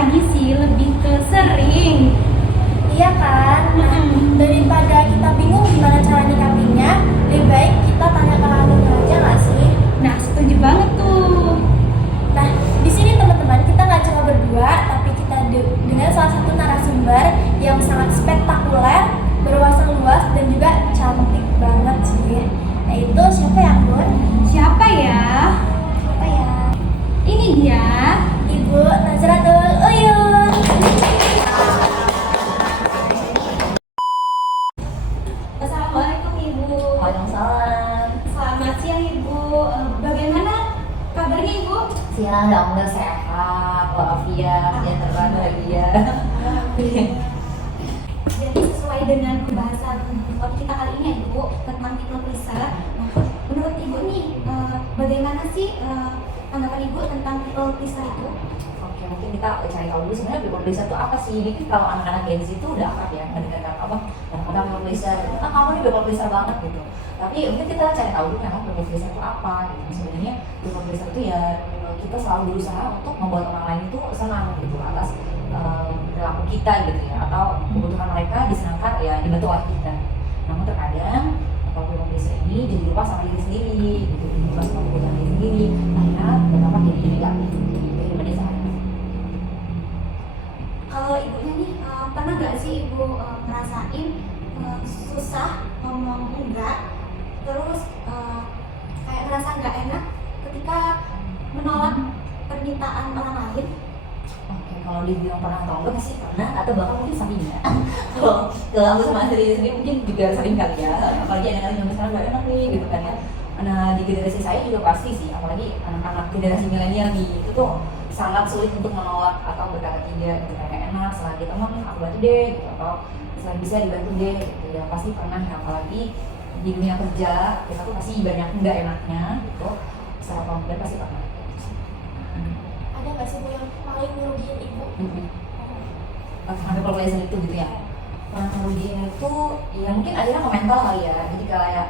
lagi sih, lebih ke sering. Iya kan? Nah, daripada kita bingung gimana cara nyikapinya, lebih baik kita tanya ke langsung aja nggak sih? Nah, setuju banget tuh. Nah, di sini teman-teman kita nggak cuma berdua, tapi kita dengan salah satu narasumber yang sangat spektakuler, berwawasan luas dan juga cantik banget sih. Yaitu siapa ya, Bun? Siapa ya? Siapa ya? Ini dia. Ibu Nazratul Uyun. Assalamualaikum Ibu. Waalaikumsalam. Selamat siang Ibu. Bagaimana kabarnya Ibu? Siang, alhamdulillah sehat, walafiat, sejahtera, bahagia. Jadi sesuai dengan pembahasan kita kali ini ya Ibu tentang people pleaser. Nah, menurut Ibu nih, bagaimana sih tanggapan Ibu tentang people pleaser itu? Oke, mungkin kita cari tahu dulu sebenarnya people pleaser itu apa sih? Jadi kalau anak-anak Gen Z itu udah akrab ya mendengar apa? Kadang-kadang people pleaser, kamu nih people pleaser banget gitu. Tapi mungkin kita cari tahu dulu memang people pleaser itu apa gitu. Sebenarnya people pleaser itu ya kita selalu berusaha untuk membuat orang lain itu senang gitu atas perilaku kita gitu ya, atau kebutuhan mereka disenangkan ya dibantu oleh kita. Namun terkadang kalau people pleaser ini jadi lupa sama diri sendiri gitu, lupa sama kebutuhan diri sendiri, akhirnya berdampak jadi negatif kehidupan dia sehari-hari. Kalau ibunya nih, pernah nggak sih ibu ngerasain susah ngomong enggak, terus kayak ngerasa nggak enak ketika menolak permintaan orang lain? Oke, kalau dibilang pernah atau enggak sih pernah, atau bahkan mungkin sering ya. Kalau aku sama diri sendiri mungkin juga sering kali ya, apalagi anak-anak yang misalnya nggak enak nih gitu kan ya. Nah di generasi saya juga pasti sih, apalagi anak-anak generasi milenial nih itu tuh sangat sulit untuk menolak atau berkata tidak gitu, kayak enak selagi teman aku bantu deh gitu, atau misalnya bisa dibantu deh gitu ya, pasti pernah ya. Apalagi di dunia kerja kita tuh pasti banyak nggak enaknya gitu, secara pemuda pasti pernah. Ada nggak sih Bu yang paling ngerugiin Ibu? Sampai pleasure itu gitu ya. Pernah ngerugiin itu ya mungkin akhirnya ke mental kali ya, jadi kayak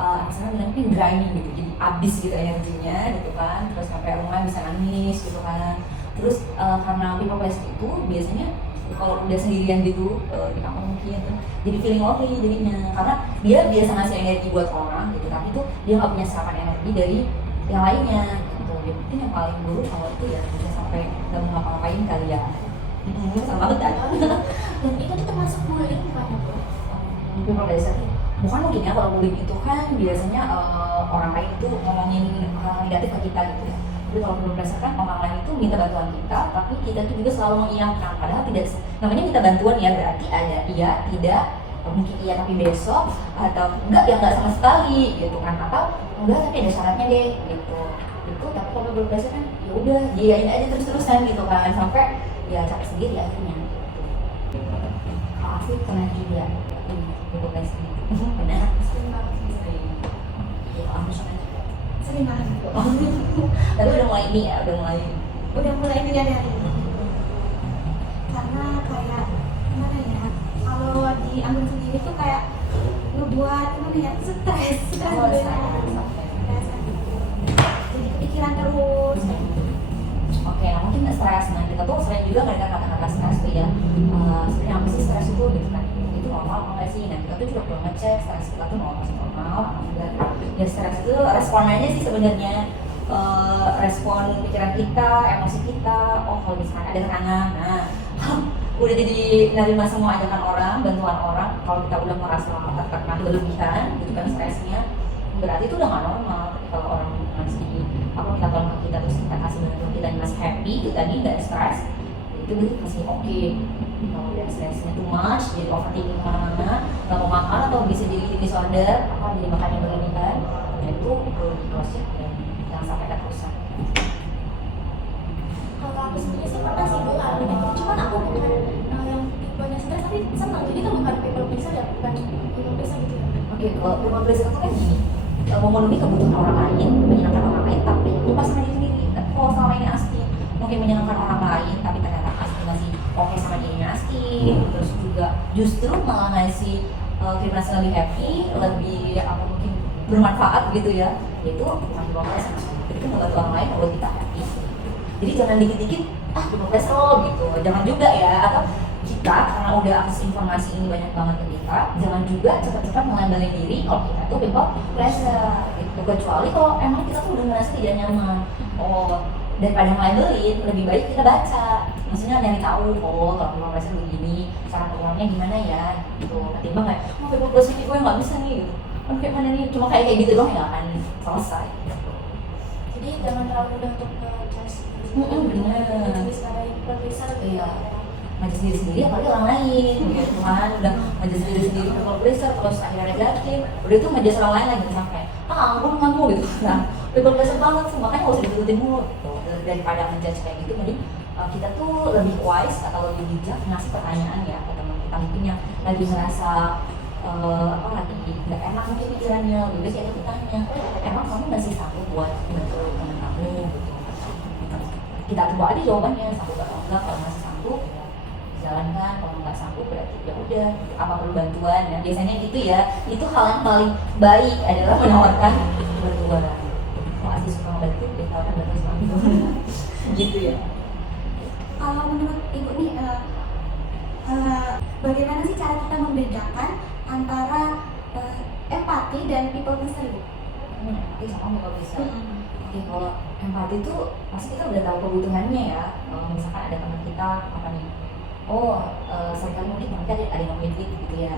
misalnya bilang mungkin grinding gitu, jadi abis gitu energinya gitu kan, terus sampai rumah bisa nangis gitu kan. Terus karena people pleasure itu biasanya kalau udah sendirian gitu di kampung mungkin jadi feeling lonely jadinya, karena dia biasa ngasih energi buat orang gitu, tapi tuh dia nggak punya serapan energi dari yang lainnya gitu. Jadi mungkin yang paling buruk kalau itu ya bisa sampai nggak mau ngapa-ngapain kali ya. Sama banget kan? Dan itu tuh termasuk bullying bukan ya, Bu? People pleasure bukan mungkin ya, kalau bullying itu kan biasanya orang lain itu ngomongin hal negatif ke kita gitu ya. Tapi kalau people pleasure kan orang lain itu minta bantuan kita, tapi kita tuh juga selalu mengiyakan, padahal tidak, namanya minta bantuan ya berarti ada iya tidak, mungkin iya tapi besok, atau enggak ya enggak sama sekali gitu kan, atau enggak tapi ada syaratnya deh gitu. Itu tapi kalau people pleasure kan ya udah diain aja terus-terusan gitu kan, sampai ya capek sendiri akhirnya. Kalau Afif pernah juga people pleasure. Benar. Sering banget sih. Ya, aku sama juga. Sering banget ibu. Tapi udah mulai ini ya, Udah mulai menyadari. Karena kayak gimana ya? Kalau di Ambon sendiri tuh kayak ngebuat gimana ya? Stres Oh, dulu ya. stres. Jadi kepikiran terus. Oke, nah mungkin stres. Nah kita tuh sering juga mendengar kata-kata stres tuh ya. Sebenarnya apa sih stres itu gitu kan? Itu normal apa nggak sih? Nah kita tuh juga perlu ngecek stres kita tuh normal apa enggak. Ya stres itu responnya sih sebenarnya. Respon pikiran kita, emosi kita. Oh kalau misalkan ada tekanan, nah udah jadi nerima semua ajakan orang, bantuan orang. Kalau kita udah merasa tertekan berlebihan, gitu kan stresnya, berarti itu udah nggak normal. Tapi kalau orang masih minta tolong ke kita terus kita kasih bantuan, kita masih happy, itu tadi nggak stres, itu berarti masih oke. Kalau udah stresnya too much, jadi overthinking kemana-mana, nggak mau makan atau bisa jadi eating disorder, jadi makannya berlebihan, nah itu perlu di cross check dan jangan sampai ada kerusakan. Kalau aku sendiri sih pernah sih Bu ngalamin itu. Cuman aku bukan yang tipenya stres, tapi senang. Jadi itu bukan people pleaser ya, bukan people pleaser gitu ya. Oke, kalau people pleaser itu kan gini, memenuhi kebutuhan orang lain, menyenangkan orang lain, tapi lupa sama diri sendiri. Tapi kalau sama ini asli, mungkin menyenangkan orang lain, tapi ternyata asli masih oke sama dirinya asli, terus juga justru malah ngasih kriminasi lebih happy, lebih apa mungkin bermanfaat gitu ya, itu bukan people pleaser. Jadi kan membantu orang lain kalau kita happy. Jadi jangan dikit-dikit people pleaser lo gitu, jangan juga ya. Atau kita karena udah akses informasi ini banyak banget ke kita, jangan juga cepat-cepat melabelin diri kalau kita tuh people pleaser gitu, kecuali kalau emang kita tuh udah ngerasa tidak nyaman. Daripada ngelabelin, lebih baik kita baca, maksudnya nyari tahu kalau people pleaser begini, cara keluarnya gimana ya gitu, ketimbang kayak people pleaser gue nggak bisa nih gitu, kayak mana nih, cuma kayak gitu doang ya akan selesai gitu. Jadi jangan terlalu mudah untuk ngejudge Bener. sebagai produser gitu. Iya. Ngajak diri sendiri apalagi orang lain gitu kan, udah ngajak diri sendiri people pleaser terus akhirnya negatif, udah itu ngajak orang lain lagi sampai ampun kamu gitu. Nah people pleaser banget sih, makanya nggak usah diturutin mulu gitu. Daripada ngejudge kayak gitu, mending kita tuh lebih wise atau lebih bijak ngasih pertanyaan ya ke teman kita mungkin yang lagi ngerasa lagi nggak enak mungkin pikirannya, lebih baik kita tanya, emang kamu masih sanggup buat bantu teman kamu gitu. Kita coba aja jawabannya, sanggup atau enggak. Kalau masih sanggup ya jalankan, kalau nggak sanggup berarti ya udah apa perlu bantuan ya, biasanya gitu ya. Itu hal yang paling baik adalah menawarkan bantuan. Kalau asli suka ngebantu ya tawarkan bantuan gitu ya. Kalau menurut Ibu nih, bagaimana sih cara kita membedakan antara empati dan people pleaser, Ibu? Empati sama people pleaser. Oke, kalau empati itu pasti kita udah tahu kebutuhannya ya. Misalkan ada teman kita apa nih, seringkali mungkin mereka ada yang punya duit gitu ya.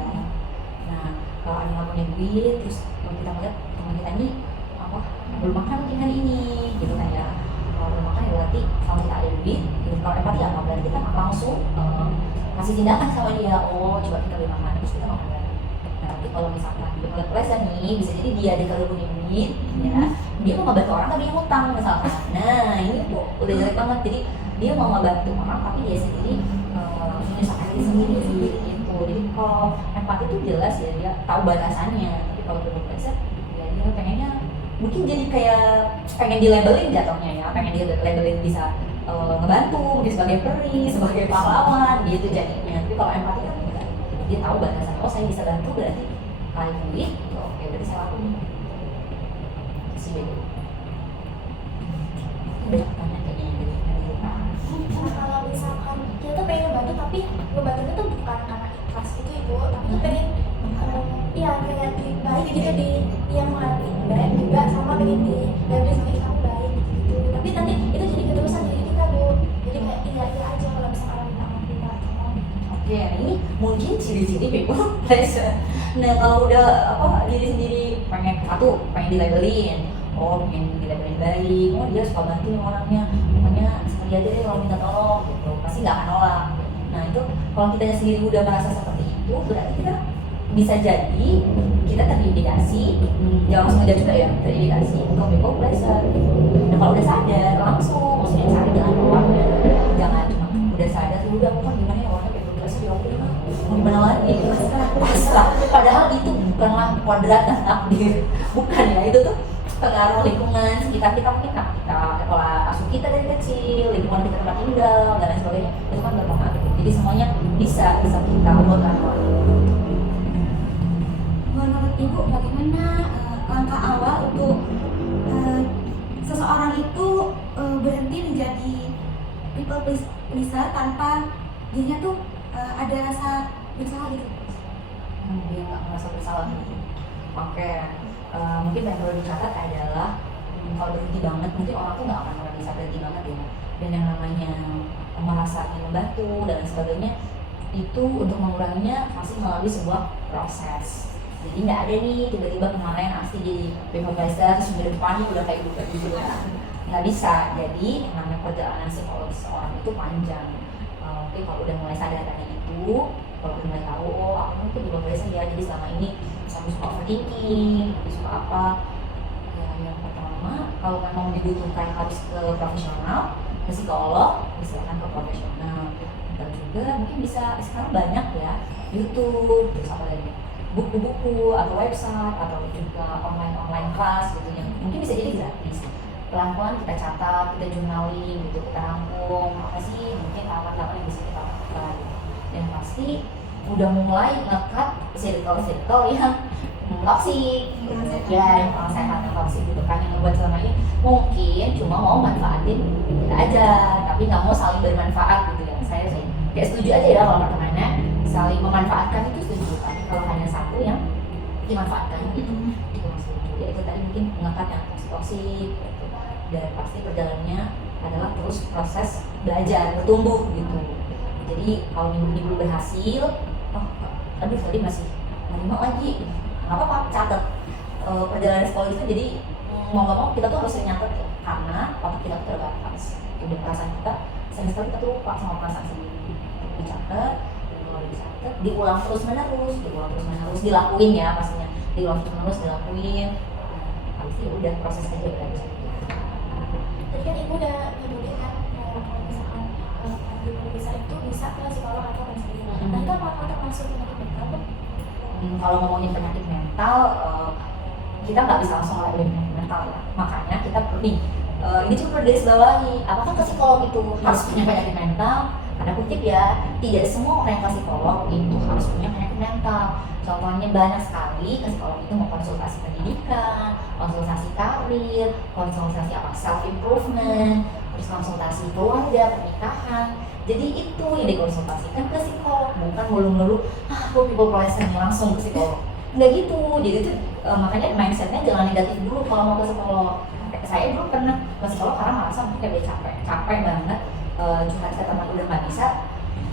Nah kalau ada yang punya duit, terus kalau kita melihat teman kita ini apa belum makan mungkin hari ini gitu kan ya. Kalau belum makan ya berarti kalau kita ada duit gitu. Kalau empati apa, berarti kita langsung kasih tindakan sama dia, coba kita beli makan terus kita makan bareng. Nah tapi kalau misalkan people pleaser nih, bisa jadi dia kalau punya duit ya, dia mau ngebantu orang tapi dia ngutang misalkan. Nah ini tuh udah jelek banget. Jadi dia mau ngebantu orang tapi dia sendiri menyusahkan diri sendiri gitu. Jadi kalau empati itu jelas ya, dia tahu batasannya. Tapi kalau people pleaser ya dia pengennya mungkin jadi kayak pengen dilabelin jatuhnya ya, pengen dilabelin bisa ngebantu mungkin sebagai peri, sebagai pahlawan gitu jadinya. Tapi kalau empati kan enggak, dia tahu batasannya. Saya bisa bantu berarti kali duit, oke berarti saya lakuin sih gitu. Banyak tanya kayaknya dari lupa. Nah, kalau misalkan kita tuh pengen ngebantu tapi ngebantunya tuh bukan karena ikhlas gitu Ibu, tapi tuh pengen iya kayak baik gitu di yang hati baik juga, sama pengen di dari sama kamu baik gitu. Tapi nanti itu jadi keterusan diri kita Bu. Jadi kayak iya aja kalau misalkan orang minta maaf kita tolong. Oke, ini mungkin ciri-ciri people pleaser. Nah kalau udah diri sendiri pengen pengen dilabelin, pengen dilabelin baik, dia suka bantu orangnya, pokoknya sekali aja deh kalau minta tolong gitu, pasti nggak akan nolak. Nah itu kalau kita sendiri udah merasa seperti itu, berarti kita bisa jadi kita terindikasi, jangan langsung aja juga ya, terindikasi untuk people pleaser. Nah kalau udah sadar langsung, maksudnya cari jalan keluarnya, jangan cuma udah sadar udah kan gimana ya orangnya people pleaser ya udah mau gimana lagi, pasrah. Padahal itu bukanlah kuadratan takdir, bukan ya, itu tuh pengaruh lingkungan sekitar kita, mungkin kita pola asuh kita dari kecil, lingkungan kita tempat tinggal dan lain sebagainya, itu kan berpengaruh. Jadi semuanya bisa kita ubahkan. Menurut Ibu bagaimana langkah awal untuk seseorang itu berhenti menjadi people pleaser tanpa dirinya tuh ada rasa bersalah gitu? Dia nggak merasa bersalah gitu. Oke, mungkin yang perlu dicatat adalah kalau berhenti banget, mungkin orang tuh nggak akan pernah bisa berhenti banget ya. Dan yang namanya merasa ingin membantu dan lain sebagainya, itu untuk menguranginya pasti melalui sebuah proses. Jadi nggak ada nih tiba-tiba kemarin asli jadi people pleaser terus minggu depan udah kayak bukan gitu kan, nggak bisa. Jadi yang namanya perjalanan psikologis seorang itu panjang. Mungkin kalau udah mulai sadar tadi itu, kalau udah mulai tahu aku tuh people pleaser ya, jadi selama ini saya suka overthinking, suka apa ya, yang pertama kalau memang dibutuhkan harus ke profesional, ke psikolog, silakan ke profesional. Dan juga mungkin bisa sekarang banyak ya YouTube, terus apa lagi, buku-buku atau website atau juga online kelas gitu yang mungkin bisa jadi gratis. Pelan-pelan kita catat, kita journaling gitu, kita rangkum apa sih mungkin tahapan-tahapan yang bisa kita lakukan. Dan pasti udah mulai ngekat circle-circle yang toksik, Kurang sehat. ya yang kurang sehat, yang toksik gitu kan, yang ngebuat selama ini mungkin cuma mau manfaatin kita aja, tapi nggak mau saling bermanfaat gitu ya. Saya sih kayak setuju aja ya kalau pertemanannya saling memanfaatkan itu setuju, tapi kalau hanya satu yang dimanfaatkan gitu, itu nggak setuju. Ya itu tadi mungkin mengangkat yang toksik gitu. Dan pasti perjalanannya adalah terus proses belajar, bertumbuh gitu. Jadi kalau minggu ini belum berhasil, oh aduh tadi masih 5 lagi, nggak apa-apa, catat. Perjalanan sekolah itu jadi mau nggak mau kita tuh harus sering nyatet ya, karena otak kita tuh terbatas. Udah perasaan kita, sering sekali kita tuh lupa sama perasaan sendiri. Dicatat, dan kalau dicatat, diulang terus menerus, dilakuin ya pastinya, diulang terus menerus, dilakuin. Nah, habis itu udah proses aja belajar. Tadi kan ibu udah nyebutin kan kalau misalkan guru besar itu bisa ke psikolog atau konseling. Nah itu apa termasuk penyakit mental? Kalau ngomongin penyakit mental, kita nggak bisa langsung ngelakuin penyakit mental ya. Makanya kita perlu ini cuma perlu garis bawahi, apakah ke psikolog itu harus punya penyakit mental? Karena kutip ya, tidak semua orang yang ke psikolog itu harus punya penyakit mental. Contohnya banyak sekali ke psikolog itu mau konsultasi pendidikan, konsultasi karir, konsultasi self improvement, terus konsultasi keluarga, pernikahan. Jadi itu yang dikonsultasikan ke psikolog, bukan melulu-melulu aku people pleaser langsung ke psikolog. Nggak gitu. Jadi itu makanya mindsetnya jangan negatif dulu kalau mau ke psikolog. Saya dulu pernah ke psikolog karena merasa mungkin kayak capek banget, curhat ke teman udah nggak bisa,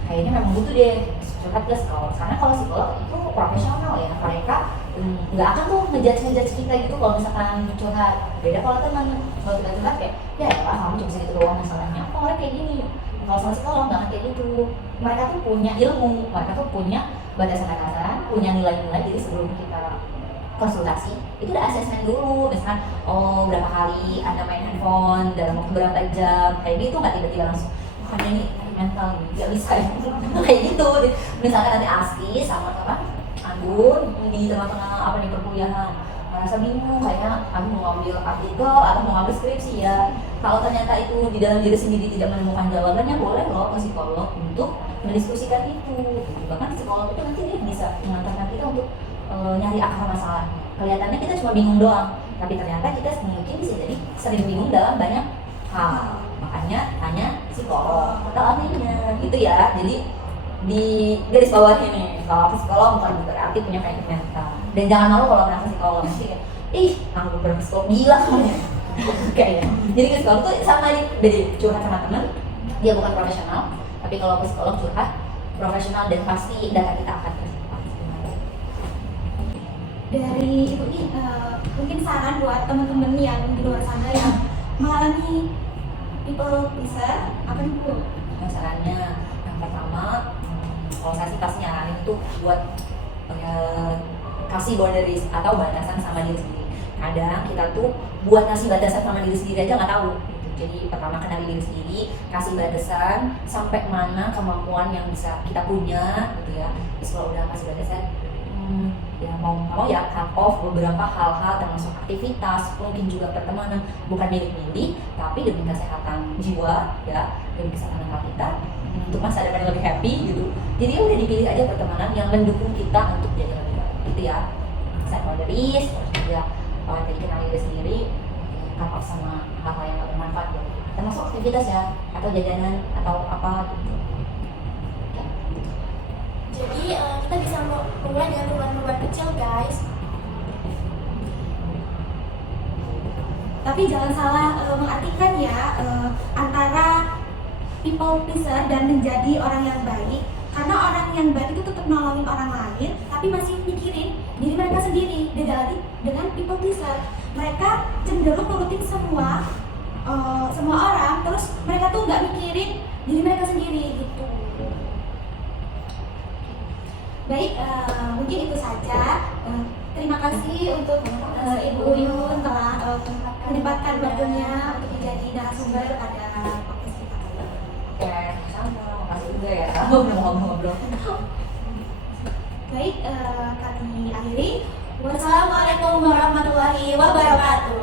kayaknya memang butuh deh curhat ke psikolog. Karena kalau psikolog itu profesional ya, mereka nggak akan tuh ngejudge kita gitu kalau misalkan curhat. Beda kalau teman, kalau kita curhat kayak ya Pak kamu cuma segitu doang masalahnya, kok orang kayak gini. Kalau sama psikolog nggak kayak gitu, mereka tuh punya ilmu, mereka tuh punya batasan-batasan, punya nilai-nilai. Jadi sebelum kita konsultasi itu udah asesmen dulu, misalkan oh berapa kali Anda main handphone dalam waktu berapa jam, kayak gitu. Nggak tiba-tiba langsung makanya ini mental nih, nggak bisa ya kayak gitu. Misalkan nanti ASKI sama Anggun di tengah-tengah apa nih perkuliahan merasa bingung, kayaknya aku mau ngambil artikel atau mau ngambil skripsi ya, kalau ternyata itu di dalam diri sendiri tidak menemukan jawabannya, boleh loh ke psikolog untuk mendiskusikan itu. Bahkan psikolog itu nanti dia bisa mengantarkan kita untuk nyari akar masalahnya. Kelihatannya kita cuma bingung doang, tapi ternyata kita mungkin bisa jadi sering bingung dalam banyak hal. Makanya tanya psikolog atau ahlinya gitu ya. Jadi di garis bawahnya nih, kalau psikolog bukan berarti punya penyakit mental. Dan jangan malu kalau pernah ke psikolog. Aku pernah ke psikolog gila kamunya. Kayaknya. Jadi ke psikolog tuh sama nih, jadi curhat sama teman, dia bukan profesional, tapi kalau ke psikolog curhat profesional dan pasti data kita akan tersimpan. Dari ibu nih mungkin saran buat teman-teman yang di luar sana yang mengalami people pleaser, apa nih Bu? Sarannya yang pertama, kalau saya sih pasti nyaranin itu buat kasih boundaries atau batasan sama diri sendiri. Kadang kita tuh buat ngasih batasan sama diri sendiri aja nggak tahu. Jadi pertama kenali diri sendiri, kasih batasan sampai mana kemampuan yang bisa kita punya gitu ya. Terus kalau udah kasih batasan, ya mau ya cut off beberapa hal-hal termasuk aktivitas, mungkin juga pertemanan, bukan milik-milik, tapi demi kesehatan jiwa ya, demi kesehatan mental kita, untuk masa depan yang lebih happy gitu. Jadi udah dipilih aja pertemanan yang mendukung kita untuk jadi lebih baik gitu ya. Set boundaries, terus juga kalau tadi kenali diri sendiri, cut off sama hal-hal yang gak bermanfaat buat kita, termasuk aktivitas ya, atau jajanan atau apa gitu. Jadi kita bisa mulai dengan perubahan-perubahan kecil guys. Tapi jangan salah mengartikan ya antara people pleaser dan menjadi orang yang baik. Karena orang yang baik itu tetap nolongin orang lain, tapi masih mikirin diri mereka sendiri. Beda lagi dengan people pleaser. Mereka cenderung nurutin semua orang, terus mereka tuh nggak mikirin diri mereka sendiri gitu. Baik, mungkin itu saja. Terima kasih untuk Ibu Uyun telah menyempatkan waktunya untuk menjadi narasumber pada podcast kita kali ini. Oke, sama, makasih juga ya udah mau ngobrol-ngobrol. Baik, kami akhiri. Wassalamualaikum warahmatullahi wabarakatuh.